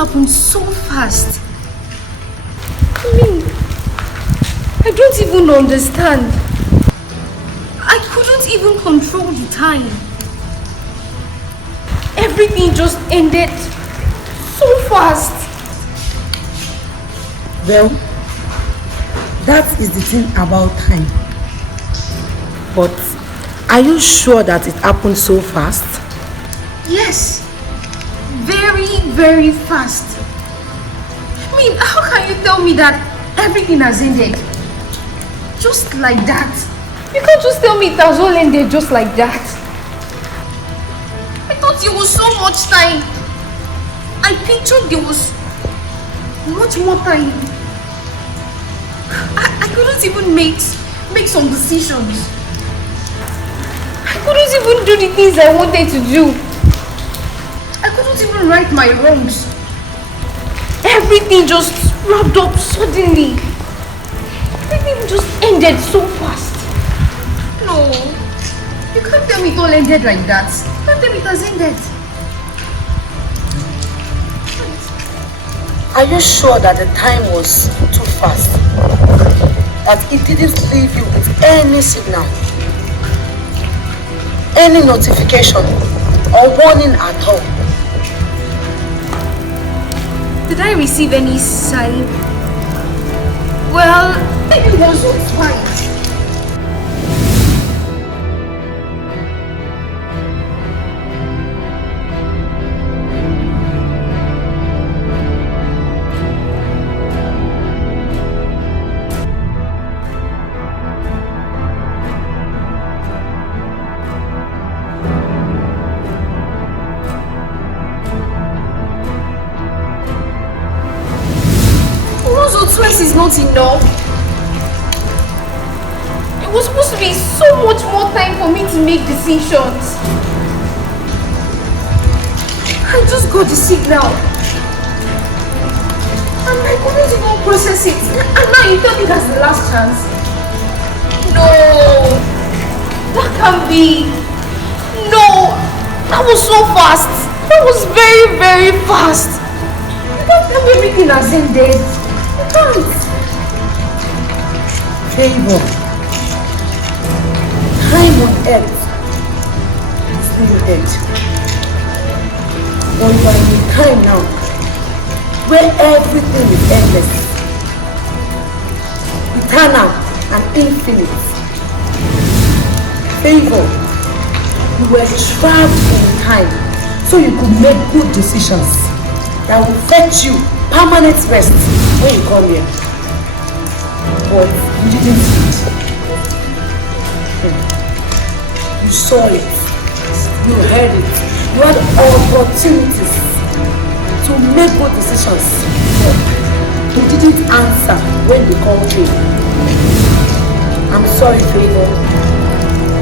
happened so fast. I mean, I don't even understand. I couldn't even control the time. Everything just ended so fast. Well, that is the thing about time. But are you sure that it happened so fast? Yes. Very, very fast. I mean, how can you tell me that everything has ended? Just like that. You can't just tell me it has all ended just like that. I thought there was so much time. I pictured there was much more time. I couldn't even make some decisions. I couldn't even do the things I wanted to do. I couldn't even right my wrongs. Everything just wrapped up suddenly. Everything just ended so fast. No, you can't tell me it all ended like that. You can't tell me it has ended. Are you sure that the time was too fast? That it didn't leave you with any signal, any notification, or warning at all? Did I receive any sign? Well, maybe once or twice. Twice is not enough. It was supposed to be so much more time for me to make decisions. I just got the signal. And I couldn't even process it. And now you tell me that's the last chance. No. That can't be. No. That was so fast. That was very, very fast. You can't tell me everything has ended. Favor. Time on earth is limited. But you are in a time now where everything is endless, eternal and infinite. Favor. You were trapped in time so you could make good decisions that will fetch you permanent rest when you come here. But you didn't see it. You saw it. You heard it. You had opportunities to make good decisions. But you didn't answer when the call came. I'm sorry, Favor.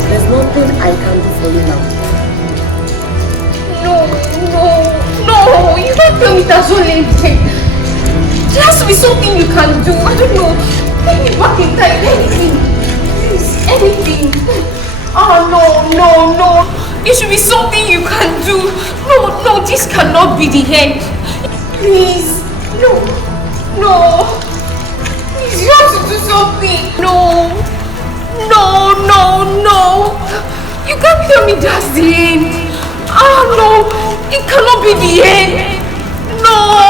There's nothing I can do for you now. No, you can't tell me that's all ended. There has to be something you can do. I don't know. Take me back in time. Anything. Please, anything. Oh, no. There should be something you can do. No, this cannot be the end. Please. No. Please, you have to do something. No. You can't tell me that's the end. Oh, no. It cannot be the end. No.